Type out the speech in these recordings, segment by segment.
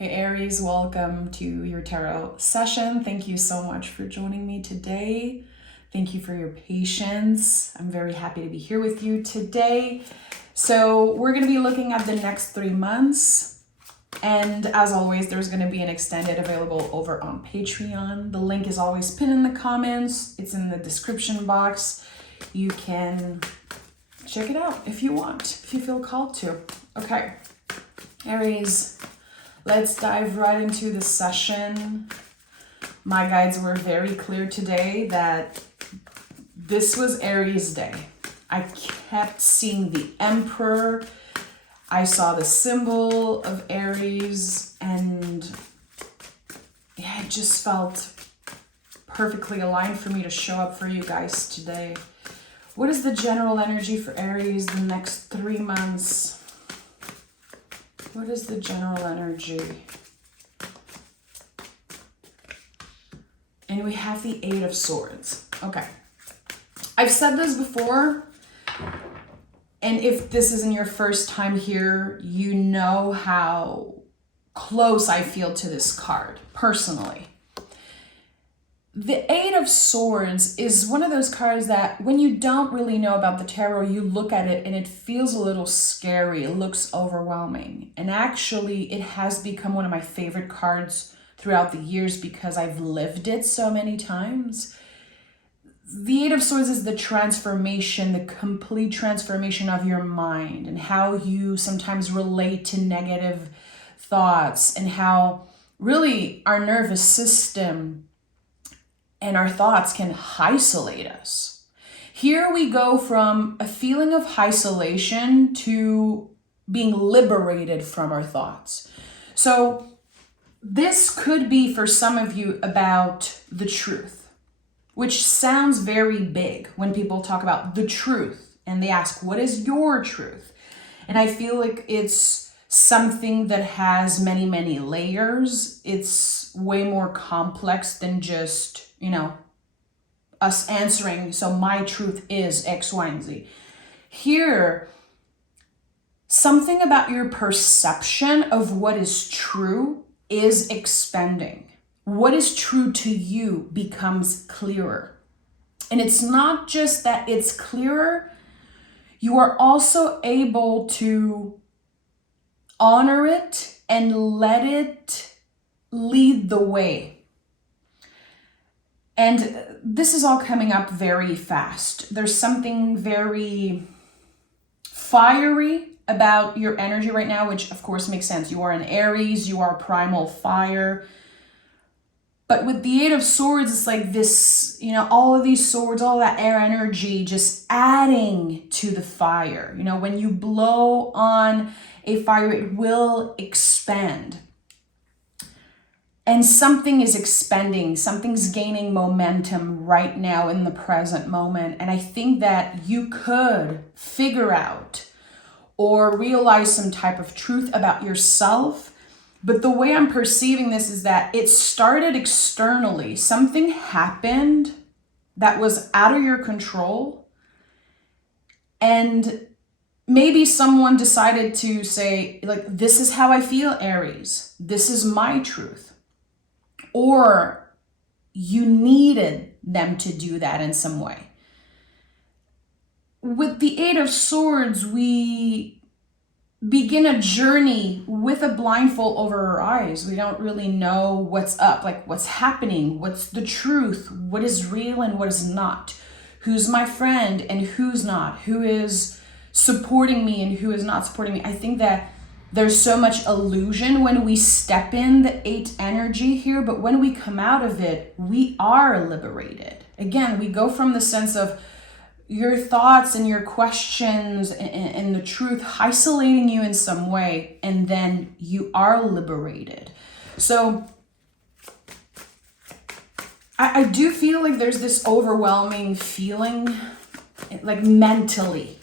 Hey Aries, welcome to your tarot session. Thank you so much for joining me today. Thank you for your patience. I'm very happy to be here with you today. So we're going to be looking at the next 3 months. And as always, there's going to be an extended available over on Patreon. The link is always pinned in the comments. It's in the description box. You can check it out if you want, if you feel called to. Okay, Aries. Let's dive right into the session. My guides were very clear today that this was Aries day. I kept seeing the Emperor. I saw the symbol of Aries, and yeah, it just felt perfectly aligned for me to show up for you guys today. What is the general energy for Aries the next 3 months? What is the general energy? And we have the Eight of Swords. Okay. I've said this before, and if this isn't your first time here, you know how close I feel to this card, personally. The Eight of Swords is one of those cards that when you don't really know about the tarot, you look at it and it feels a little scary. It looks overwhelming. And actually, it has become one of my favorite cards throughout the years because I've lived it so many times. The Eight of Swords is the transformation, the complete transformation of your mind and how you sometimes relate to negative thoughts and how really our nervous system and our thoughts can isolate us. Here we go from a feeling of isolation to being liberated from our thoughts. So this could be for some of you about the truth, which sounds very big when people talk about the truth and they ask, what is your truth? And I feel like it's something that has many, many layers. It's way more complex than just us answering, so my truth is X, Y, and Z. Here, something about your perception of what is true is expanding. What is true to you becomes clearer. And it's not just that it's clearer, you are also able to honor it and let it lead the way. And this is all coming up very fast. There's something very fiery about your energy right now, which of course makes sense. You are an Aries, you are primal fire. But with the Eight of Swords, it's like this, all of these swords, all that air energy just adding to the fire. When you blow on a fire, it will expand. And something is expanding, something's gaining momentum right now in the present moment. And I think that you could figure out or realize some type of truth about yourself. But the way I'm perceiving this is that it started externally. Something happened that was out of your control. And maybe someone decided to say, like, this is how I feel, Aries. This is my truth. Or you needed them to do that in some way. With the Eight of Swords, we begin a journey with a blindfold over our eyes. We don't really know what's up, like what's happening, what's the truth, what is real and what is not, who's my friend and who's not, who is supporting me and who is not supporting me. I think that there's so much illusion when we step in the 8 energy here, but when we come out of it, we are liberated. Again, we go from the sense of your thoughts and your questions and the truth isolating you in some way, and then you are liberated. So I do feel like there's this overwhelming feeling, like mentally.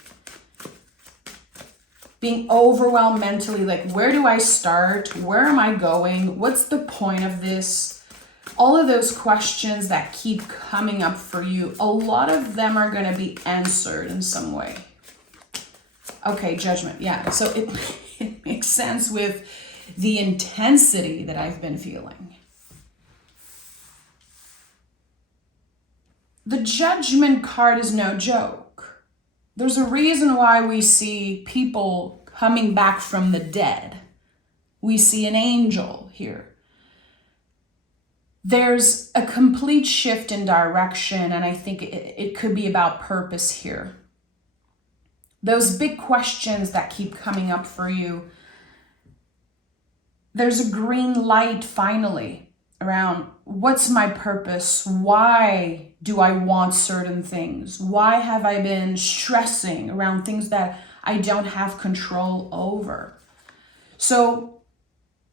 Being overwhelmed mentally, like, where do I start? Where am I going? What's the point of this? All of those questions that keep coming up for you, a lot of them are going to be answered in some way. Okay, Judgment. Yeah, so it makes sense with the intensity that I've been feeling. The Judgment card is no joke. There's a reason why we see people coming back from the dead. We see an angel here. There's a complete shift in direction, and I think it could be about purpose here. Those big questions that keep coming up for you, there's a green light finally around what's my purpose? Why do I want certain things? Why have I been stressing around things that I don't have control over? So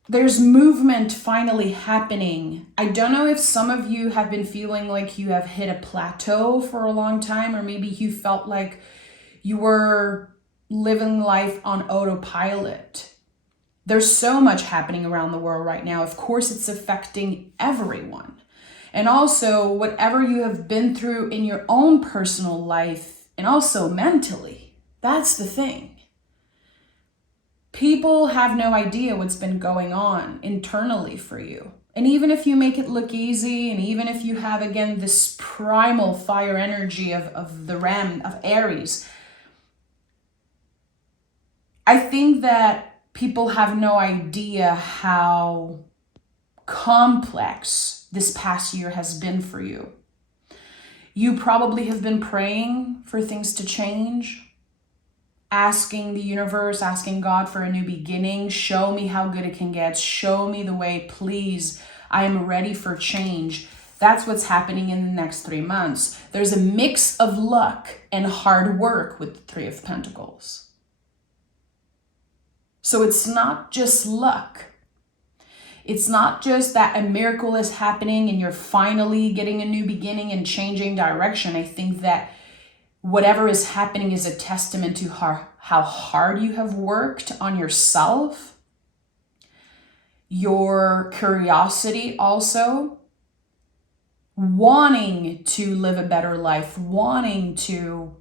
there's movement finally happening. I don't know if some of you have been feeling like you have hit a plateau for a long time, or maybe you felt like you were living life on autopilot. There's so much happening around the world right now. Of course, it's affecting everyone. And also, whatever you have been through in your own personal life, and also mentally, that's the thing. People have no idea what's been going on internally for you. And even if you make it look easy, and even if you have, again, this primal fire energy of the ram, of Aries, I think that people have no idea how complex this past year has been for you. You probably have been praying for things to change, asking the universe, asking God for a new beginning. Show me how good it can get. Show me the way, please. I am ready for change. That's what's happening in the next 3 months. There's a mix of luck and hard work with the Three of Pentacles. So it's not just luck. It's not just that a miracle is happening and you're finally getting a new beginning and changing direction. I think that whatever is happening is a testament to how hard you have worked on yourself, your curiosity also, wanting to live a better life, wanting to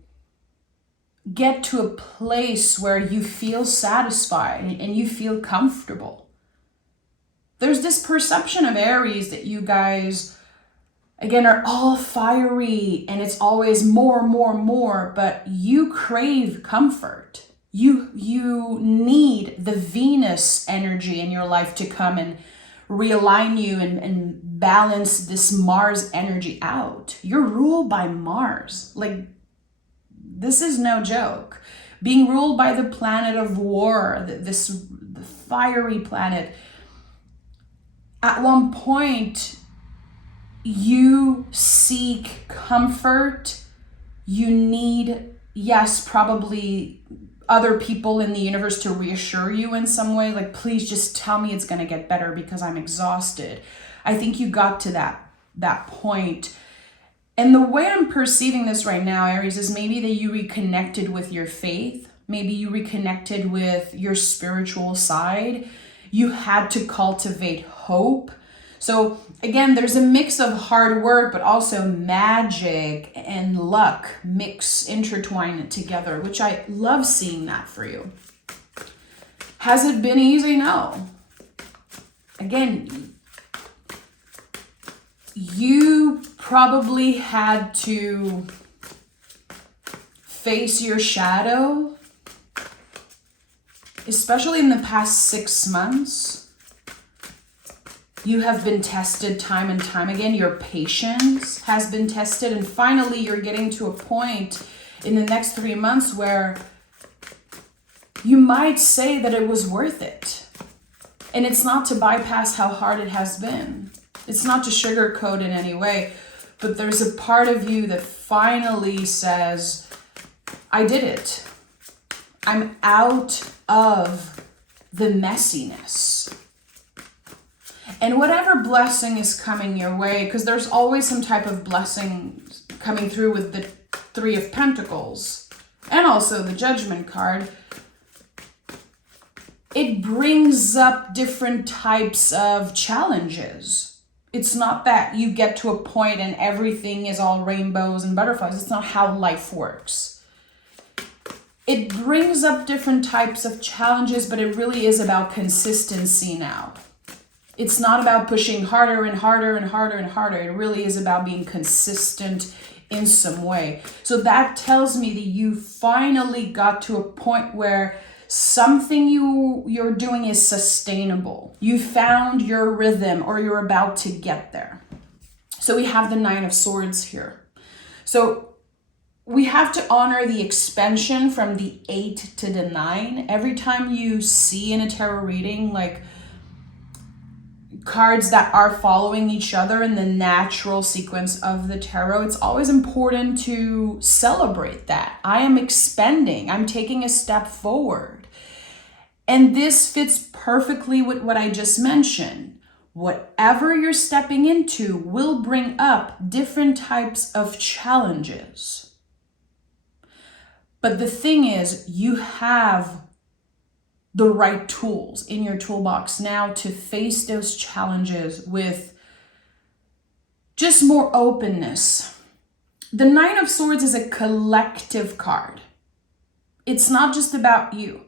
get to a place where you feel satisfied and you feel comfortable. There's this perception of Aries that you guys, again, are all fiery and it's always more, but you crave comfort. You need the Venus energy in your life to come and realign you and balance this Mars energy out. You're ruled by Mars. Like, this is no joke. Being ruled by the planet of war, the fiery planet. At one point, you seek comfort. You need, yes, probably other people in the universe to reassure you in some way. Like, please just tell me it's going to get better because I'm exhausted. I think you got to that point. And the way I'm perceiving this right now, Aries, is maybe that you reconnected with your faith. Maybe you reconnected with your spiritual side. You had to cultivate hope. So again, there's a mix of hard work, but also magic and luck intertwined together, which I love seeing that for you. Has it been easy? No. Again, you probably had to face your shadow, especially in the past 6 months. You have been tested time and time again. Your patience has been tested. And finally, you're getting to a point in the next 3 months where you might say that it was worth it. And it's not to bypass how hard it has been. It's not to sugarcoat in any way. But there's a part of you that finally says, I did it. I'm out of the messiness. And whatever blessing is coming your way, because there's always some type of blessing coming through with the Three of Pentacles and also the Judgment card, it brings up different types of challenges. It's not that you get to a point and everything is all rainbows and butterflies. It's not how life works. it brings up different types of challenges, but it really is about consistency now. It's not about pushing harder and harder and harder and harder. It really is about being consistent in some way. So that tells me that you finally got to a point where something you're doing is sustainable. You found your rhythm, or you're about to get there. So we have the Nine of Swords here. So we have to honor the expansion from the 8 to the 9. Every time you see in a tarot reading, like cards that are following each other in the natural sequence of the tarot, it's always important to celebrate that. I am expanding. I'm taking a step forward. And this fits perfectly with what I just mentioned. Whatever you're stepping into will bring up different types of challenges. But the thing is, you have the right tools in your toolbox now to face those challenges with just more openness. The Nine of Swords is a collective card. It's not just about you.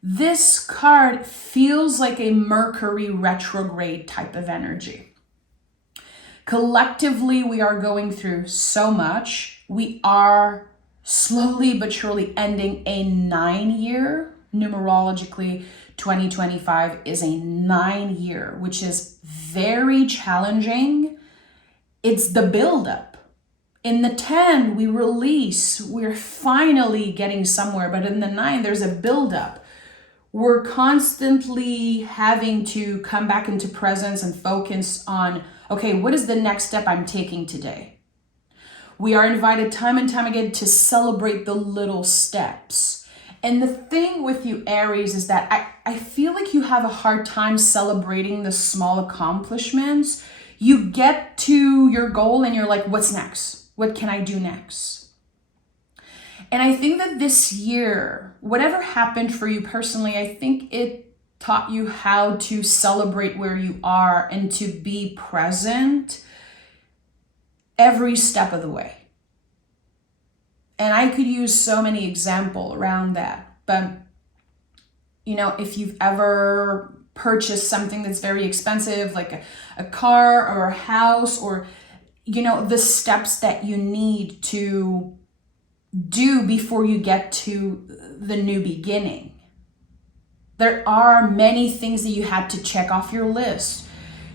This card feels like a Mercury retrograde type of energy. Collectively, we are going through so much. We are slowly but surely ending a 9-year. Numerologically, 2025 is a 9-year, which is very challenging. It's the buildup. In the 10, we release. We're finally getting somewhere. But in the 9, there's a buildup. We're constantly having to come back into presence and focus on, okay, what is the next step I'm taking today? We are invited time and time again to celebrate the little steps. And the thing with you, Aries, is that I feel like you have a hard time celebrating the small accomplishments. You get to your goal and you're like, what's next? What can I do next? And I think that this year, whatever happened for you personally, I think it taught you how to celebrate where you are and to be present every step of the way. And I could use so many examples around that. But, you know, if you've ever purchased something that's very expensive, like a car or a house, or, you know, the steps that you need to do before you get to the new beginning. There are many things that you had to check off your list.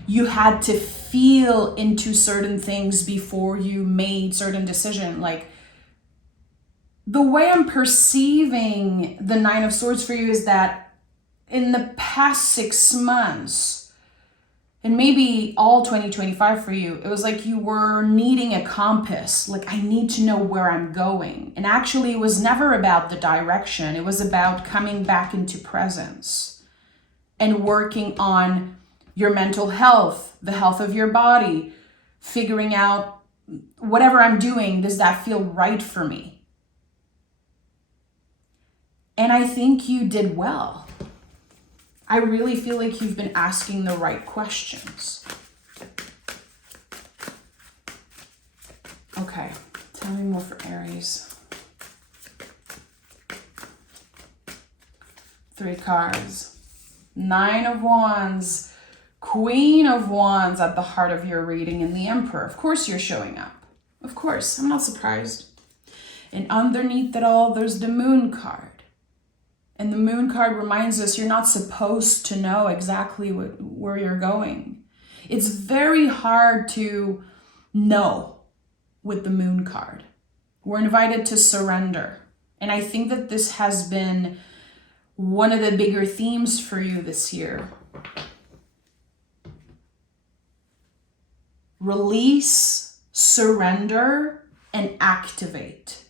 You had to feel into certain things before you made certain decision. Like, the way I'm perceiving the Nine of Swords for you is that in the past 6 months, and maybe all 2025 for you, it was like you were needing a compass. Like, I need to know where I'm going. And actually, it was never about the direction. It was about coming back into presence and working on your mental health, the health of your body, figuring out whatever I'm doing, does that feel right for me? And I think you did well. I really feel like you've been asking the right questions. Okay, tell me more for Aries. 3 cards. 9 of Wands. Queen of Wands at the heart of your reading, and the Emperor. Of course you're showing up. Of course, I'm not surprised. And underneath it all, there's the Moon card. And the Moon card reminds us you're not supposed to know exactly where you're going. It's very hard to know with the Moon card. We're invited to surrender. And I think that this has been one of the bigger themes for you this year. Release, surrender, and activate.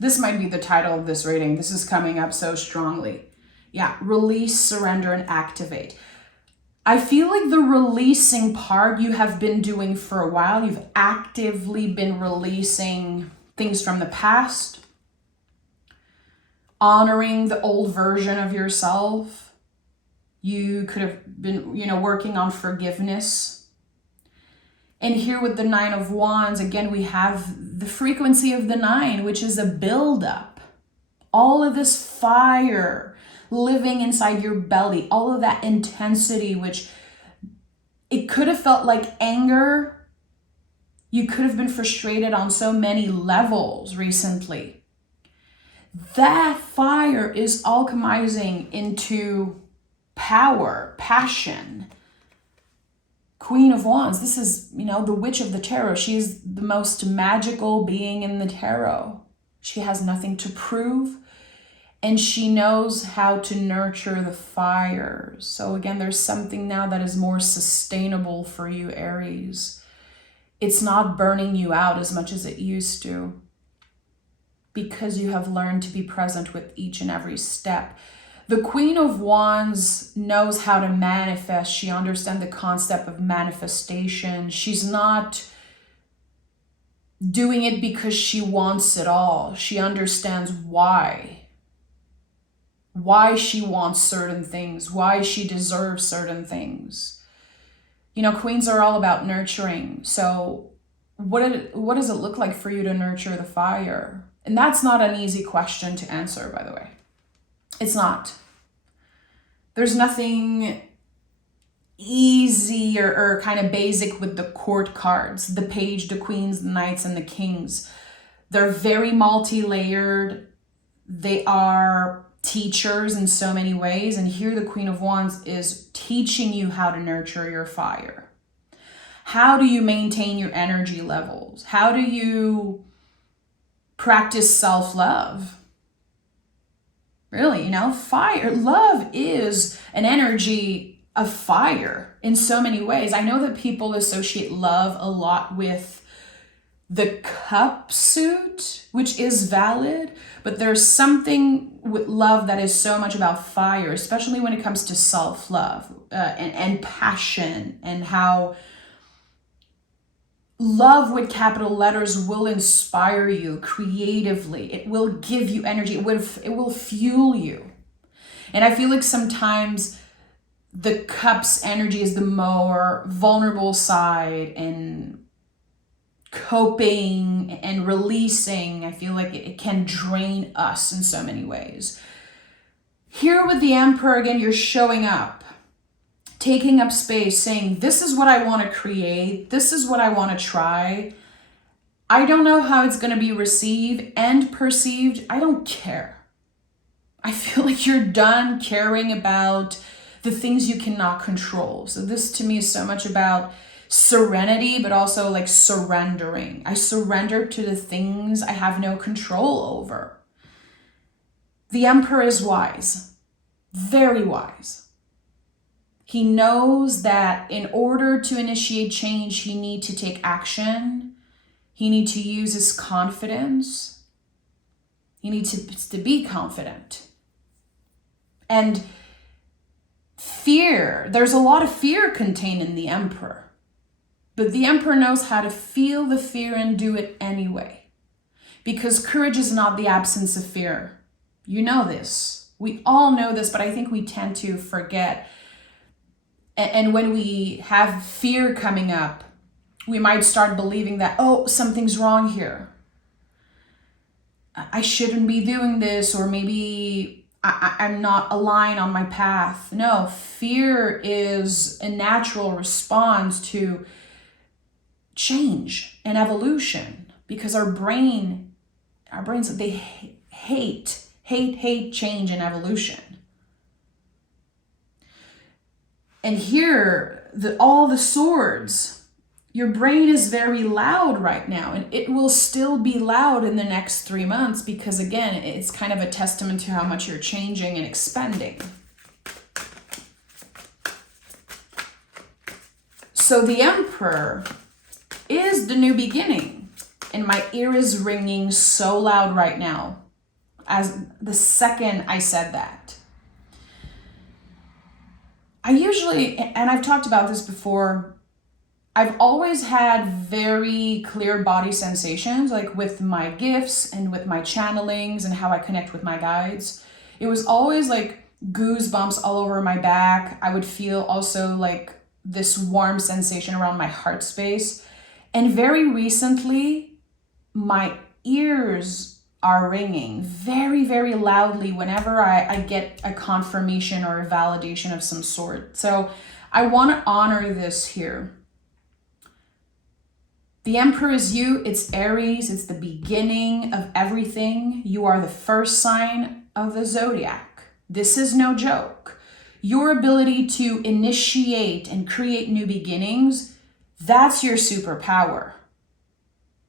This might be the title of this reading. This is coming up so strongly. Yeah, release, surrender, and activate. I feel like the releasing part you have been doing for a while. You've actively been releasing things from the past, honoring the old version of yourself. You could have been, working on forgiveness. And here with the 9 of Wands, again, we have the frequency of the 9, which is a buildup. All of this fire living inside your belly, all of that intensity, which it could have felt like anger. You could have been frustrated on so many levels recently. That fire is alchemizing into power, passion. Queen of Wands, this is, the Witch of the Tarot. She's the most magical being in the tarot. She has nothing to prove, and she knows how to nurture the fire. So again, there's something now that is more sustainable for you, Aries. It's not burning you out as much as it used to, because you have learned to be present with each and every step. The Queen of Wands knows how to manifest. She understands the concept of manifestation. She's not doing it because she wants it all. She understands why she wants certain things, why she deserves certain things. Queens are all about nurturing. So what does it look like for you to nurture the fire? And that's not an easy question to answer, by the way. It's not. There's nothing easy or kind of basic with the court cards, the page, the queens, the knights, and the kings. They're very multi-layered. They are teachers in so many ways. And here the Queen of Wands is teaching you how to nurture your fire. How do you maintain your energy levels? How do you practice self-love? Really, fire, love is an energy of fire in so many ways. I know that people associate love a lot with the cup suit, which is valid, but there's something with love that is so much about fire, especially when it comes to self-love and passion, and how love with capital letters will inspire you creatively. It will give you energy. It will fuel you. And I feel like sometimes the cup's energy is the more vulnerable side, and coping and releasing. I feel like it can drain us in so many ways. Here with the Emperor, again, you're showing up, taking up space, saying, this is what I want to create. This is what I want to try. I don't know how it's going to be received and perceived. I don't care. I feel like you're done caring about the things you cannot control. So this to me is so much about serenity, but also like surrendering. I surrender to the things I have no control over. The Emperor is wise, very wise. He knows that in order to initiate change, he needs to take action. He needs to use his confidence. He needs to be confident. And fear, there's a lot of fear contained in the Emperor. But the Emperor knows how to feel the fear and do it anyway. Because courage is not the absence of fear. You know this. We all know this, but I think we tend to forget. And when we have fear coming up, we might start believing that, oh, something's wrong here. I shouldn't be doing this, or maybe I'm not aligned on my path. No, fear is a natural response to change and evolution, because our brains, they hate change and evolution. And here, all the swords, your brain is very loud right now, and it will still be loud in the next 3 months, because again, it's kind of a testament to how much you're changing and expanding. So the Emperor is the new beginning, and my ear is ringing so loud right now as the second I said that. I usually, and I've talked about this before, I've always had very clear body sensations, like with my gifts and with my channelings and how I connect with my guides. It was always like goosebumps all over my back. I would feel also like this warm sensation around my heart space. And very recently, my ears are ringing very, very loudly whenever I get a confirmation or a validation of some sort. So I want to honor this here. The Emperor is you, it's Aries, it's the beginning of everything. You are the first sign of the zodiac. This is no joke. Your ability to initiate and create new beginnings, that's your superpower.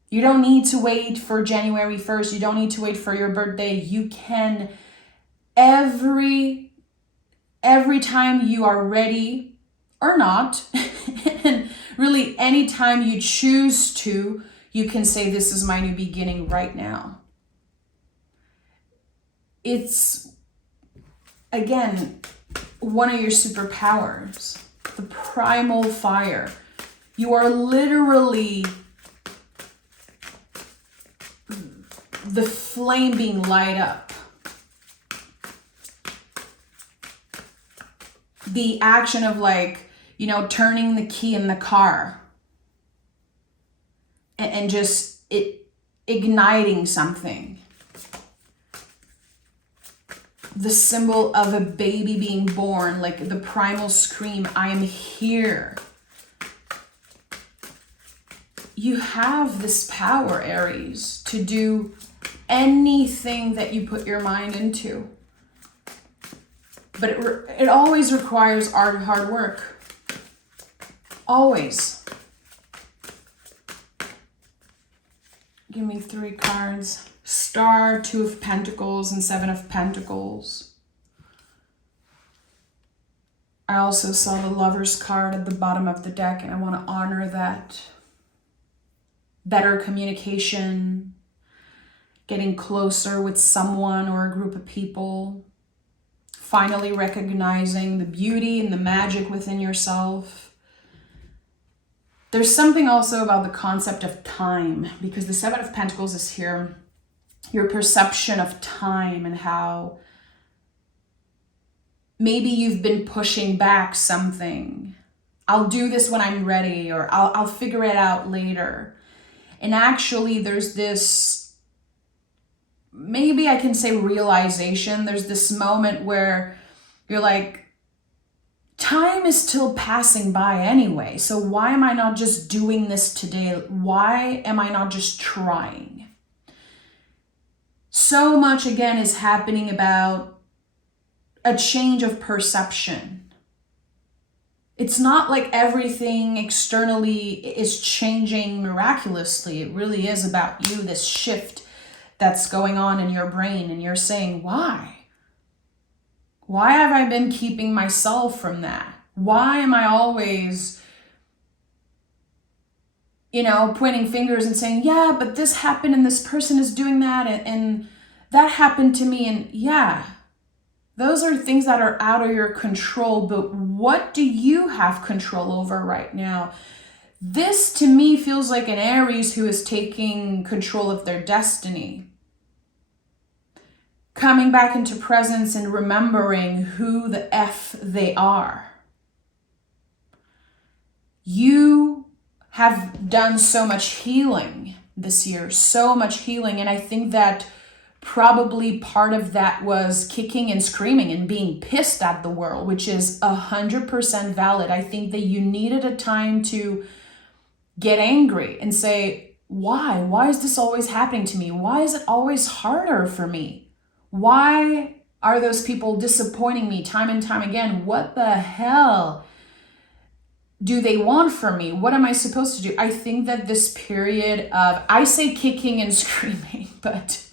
You don't need to wait for January 1st. You don't need to wait for your birthday. You can, every time you are ready or not, and really anytime you choose to, you can say, this is my new beginning right now. It's, again, one of your superpowers, the primal fire. You are literally the flame being light up. The action of turning the key in the car and just igniting something. The symbol of a baby being born, like the primal scream, I am here. You have this power, Aries, to do anything that you put your mind into. But it always requires hard work. Always. Give me 3 cards. Star, 2 of Pentacles, and 7 of Pentacles. I also saw the Lover's card at the bottom of the deck, and I want to honor that. Better communication, getting closer with someone or a group of people, finally recognizing the beauty and the magic within yourself. There's something also about the concept of time, because the 7 of Pentacles is here. Your perception of time and how maybe you've been pushing back something. I'll do this when I'm ready, or I'll figure it out later. And actually there's this, maybe I can say realization. There's this moment where you're like, time is still passing by anyway. So why am I not just doing this today? Why am I not just trying? So much, again, is happening about a change of perception. It's not like everything externally is changing miraculously. It really is about you, this shift that's going on in your brain. And you're saying, why? Why have I been keeping myself from that? Why am I always, pointing fingers and saying, yeah, but this happened and this person is doing that and that happened to me. And yeah, those are things that are out of your control, but what do you have control over right now? This to me feels like an Aries who is taking control of their destiny. Coming back into presence and remembering who the F they are. You have done so much healing this year, so much healing. And I think that probably part of that was kicking and screaming and being pissed at the world, which is 100% valid. I think that you needed a time to get angry and say, why? Why is this always happening to me? Why is it always harder for me? Why are those people disappointing me time and time again? What the hell do they want from me? What am I supposed to do? I think that this period of, I say kicking and screaming, but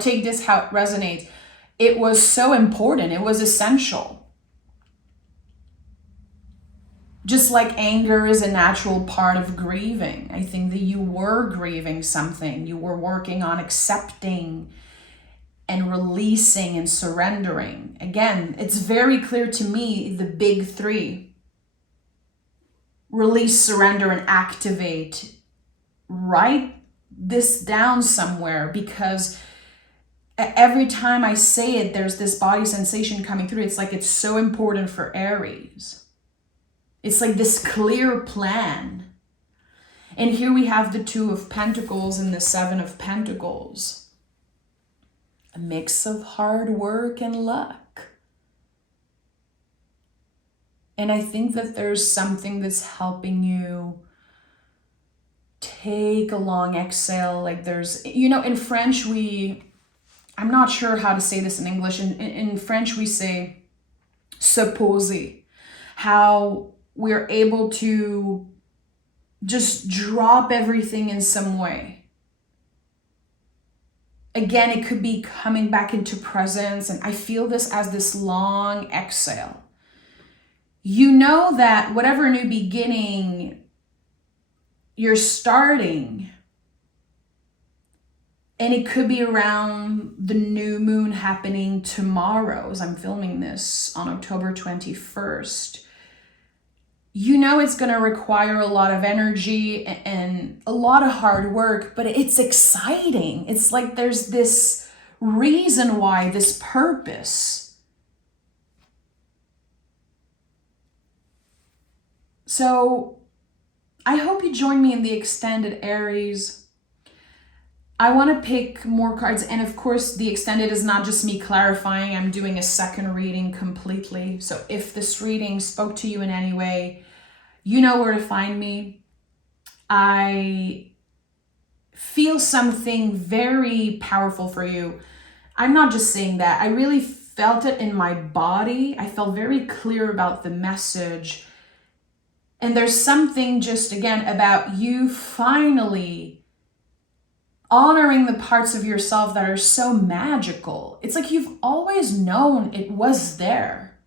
take this how it resonates. It was so important. It was essential. Just like anger is a natural part of grieving. I think that you were grieving something. You were working on accepting and releasing and surrendering. Again, it's very clear to me, the big 3. Release, surrender, and activate. Write this down somewhere, because every time I say it, there's this body sensation coming through. It's like it's so important for Aries. It's like this clear plan. And here we have the Two of Pentacles and the Seven of Pentacles. A mix of hard work and luck. And I think that there's something that's helping you take a long exhale. Like there's, you know, in French, I'm not sure how to say this in English. In French, we say se poser. How we're able to just drop everything in some way. Again, it could be coming back into presence. And I feel this as this long exhale. You know that whatever new beginning you're starting, and it could be around the new moon happening tomorrow, as I'm filming this on October 21st. You know it's going to require a lot of energy and a lot of hard work, but it's exciting. It's like there's this reason why, this purpose. So I hope you join me in the extended Aries. I want to pick more cards. And of course, the extended is not just me clarifying. I'm doing a second reading completely. So if this reading spoke to you in any way, you know where to find me. I feel something very powerful for you. I'm not just saying that. I really felt it in my body. I felt very clear about the message. And there's something just, again, about you finally honoring the parts of yourself that are so magical. It's like you've always known it was there.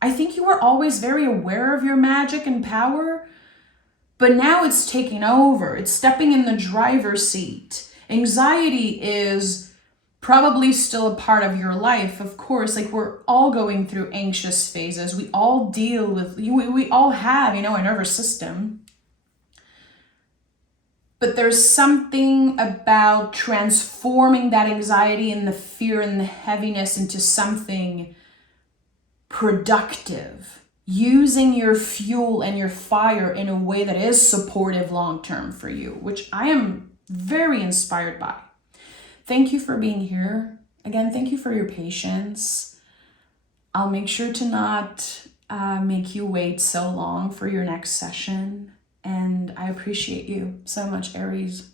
I think you were always very aware of your magic and power, but now it's taking over. It's stepping in the driver's seat. Anxiety is probably still a part of your life, of course. Like we're all going through anxious phases. We all deal with, we all have, you know, a nervous system. But there's something about transforming that anxiety and the fear and the heaviness into something productive, using your fuel and your fire in a way that is supportive long-term for you, which I am very inspired by. Thank you for being here. Again, thank you for your patience. I'll make sure to not make you wait so long for your next session. And I appreciate you so much, Aries.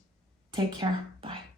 Take care. Bye.